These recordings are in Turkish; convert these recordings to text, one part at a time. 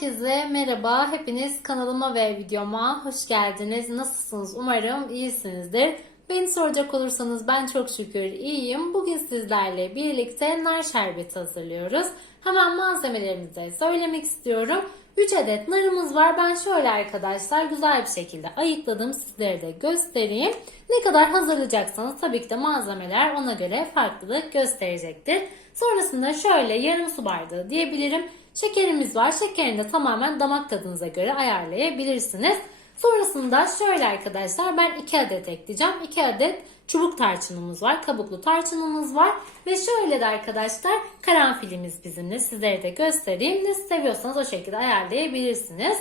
Herkese merhaba. Hepiniz kanalıma ve videoma hoş geldiniz. Nasılsınız? Umarım iyisinizdir. Beni soracak olursanız ben çok şükür iyiyim. Bugün sizlerle birlikte nar şerbeti hazırlıyoruz. Hemen malzemelerimizi söylemek istiyorum. 3 adet narımız var. Ben şöyle arkadaşlar güzel bir şekilde ayıkladım. Sizlere de göstereyim. Ne kadar hazırlayacaksanız tabii ki de malzemeler ona göre farklılık gösterecektir. Sonrasında şöyle yarım su bardağı diyebilirim. Şekerimiz var. Şekerini de tamamen damak tadınıza göre ayarlayabilirsiniz. Sonrasında şöyle arkadaşlar ben 2 adet ekleyeceğim. 2 adet çubuk tarçınımız var. Kabuklu tarçınımız var. Ve şöyle de arkadaşlar karanfilimiz bizimle. Sizlere de göstereyim. Ne seviyorsanız o şekilde ayarlayabilirsiniz.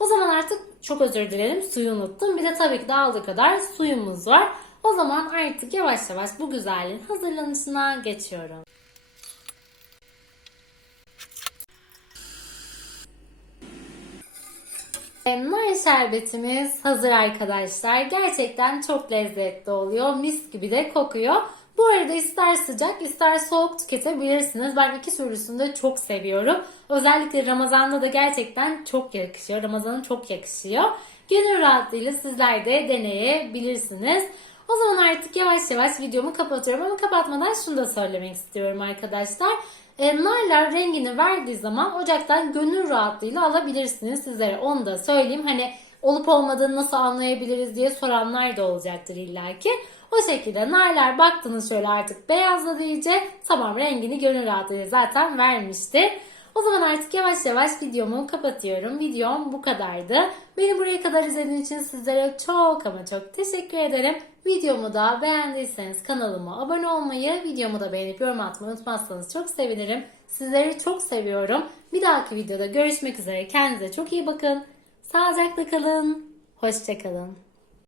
O zaman artık çok özür dilerim suyu unuttum. Bir de tabii ki de aldığı kadar suyumuz var. O zaman artık yavaş yavaş bu güzelliğin hazırlanışına geçiyorum. Nar şerbetimiz hazır arkadaşlar. Gerçekten çok lezzetli oluyor. Mis gibi de kokuyor. Bu arada ister sıcak ister soğuk tüketebilirsiniz. Ben iki türlüsünü de çok seviyorum. Özellikle Ramazan'da da gerçekten çok yakışıyor. Ramazan'a çok yakışıyor. Gönül rahatlığıyla sizler de deneyebilirsiniz. O zaman artık yavaş yavaş videomu kapatıyorum ama kapatmadan şunu da söylemek istiyorum arkadaşlar. E, narlar rengini verdiği zaman ocaktan gönül rahatlığıyla alabilirsiniz. Sizlere onu da söyleyeyim. Hani olup olmadığını nasıl anlayabiliriz diye soranlar da olacaktır illaki. O şekilde narlar baktınız şöyle artık beyazladı iyice. Tamam rengini gönül rahatlığıyla zaten vermiştir. O zaman artık yavaş yavaş videomu kapatıyorum. Videom bu kadardı. Beni buraya kadar izlediğiniz için sizlere çok ama çok teşekkür ederim. Videomu da beğendiyseniz kanalıma abone olmayı, videomu da beğenip yorum atmayı unutmazsanız çok sevinirim. Sizleri çok seviyorum. Bir dahaki videoda görüşmek üzere. Kendinize çok iyi bakın. Sağlıcakla kalın. Hoşçakalın.